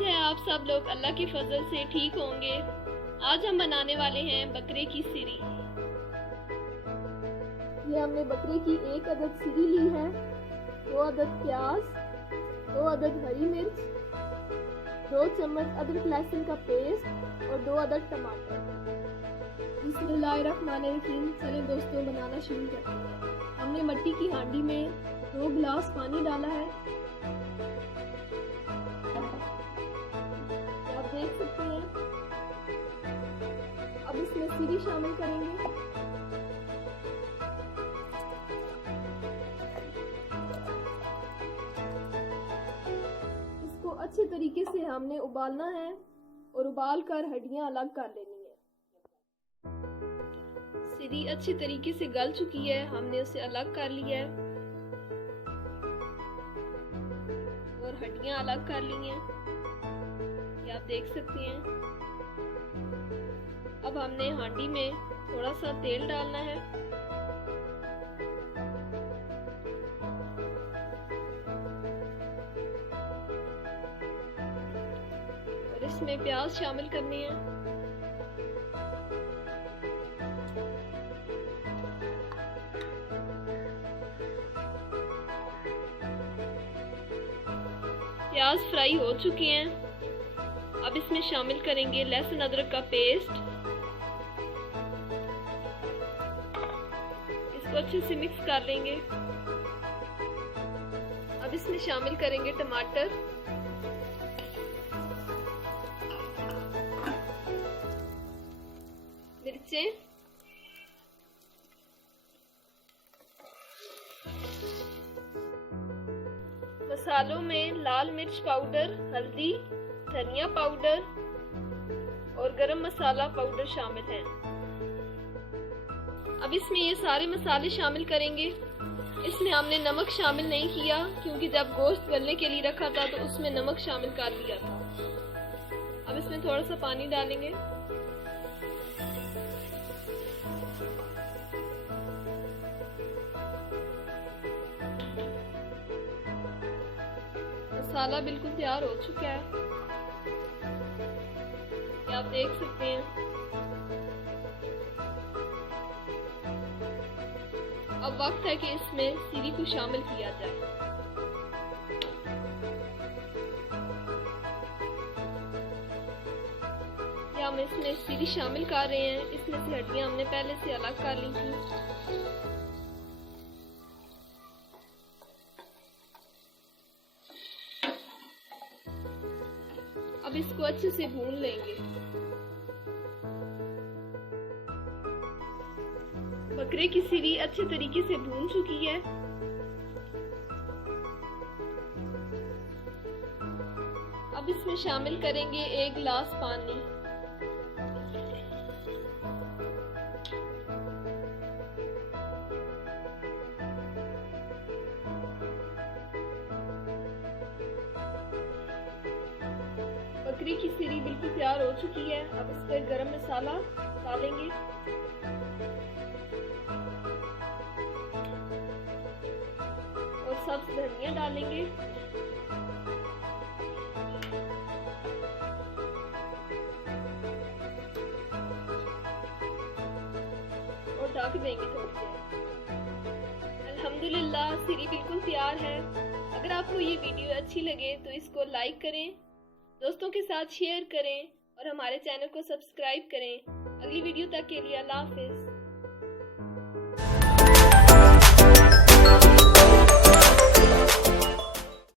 उम्मीद है आप सब लोग अल्लाह के फजल से ठीक होंगे। आज हम बनाने वाले हैं बकरे की सिरी। ये हमने बकरे की 1 अदद सिरी ली है, 2 अदद प्याज, 2 अदद हरी मिर्च, 2 चम्मच अदरक लहसुन का पेस्ट और 2 अदद टमाटर। बिस्मिल्लाहिर्रहमानिर्रहीम। चलें दोस्तों बनाना शुरू करते हैं। हमने मिट्टी की हांडी में 2 गिलास पानी डाला है, आप देख सकते हैं। अब इसमें सिरी शामिल करेंगे। इसको अच्छे तरीके से हमने उबालना है और उबाल कर हड्डियां अलग कर लेनी है। सिरी अच्छी तरीके से गल चुकी है, हमने उसे अलग कर लिया है और हड्डियां अलग कर ली हैं, ये आप देख सकते हैं। अब हमने हांडी में थोड़ा सा तेल डालना है और इसमें प्याज शामिल करने हैं। प्याज फ्राई हो चुके हैं। अब इसमें शामिल करेंगे लहसुन अदरक का पेस्ट। इसको अच्छे से मिक्स कर लेंगे। अब इसमें शामिल करेंगे टमाटर, मिर्चें, मसालों में लाल मिर्च पाउडर, हल्दी, धनिया पाउडर और गरम मसाला पाउडर शामिल है। अब इसमें ये सारे मसाले शामिल करेंगे। इसमें हमने नमक शामिल नहीं किया क्योंकि जब गोश्त गलने के लिए रखा था तो उसमें नमक शामिल कर दिया था। अब इसमें थोड़ा सा पानी डालेंगे। मसाला बिल्कुल तैयार हो चुका है, ये आप देख सकते हैं। अब वक्त है कि इसमें सिरी को शामिल किया जाए। ये हम इसमें सिरी शामिल कर रहे हैं। इसमें से हड्डियां हमने पहले से अलग कर ली थी। अब इसको अच्छे से भून लेंगे। बकरे की सिरी अच्छे तरीके से भून चुकी है। अब इसमें शामिल करेंगे 1 गिलास पानी। बकरी की सिरी बिल्कुल तैयार हो चुकी है। अब इस पर गरम मसाला डालेंगे और सब्ज धनिया डालेंगे और ढक देंगे थोड़ी देर। अल्हम्दुलिल्लाह सिरी बिल्कुल तैयार है। अगर आपको ये वीडियो अच्छी लगे तो इसको लाइक करें, दोस्तों के साथ शेयर करें और हमारे चैनल को सब्सक्राइब करें। अगली वीडियो तक के लिए अल्लाह हाफिज।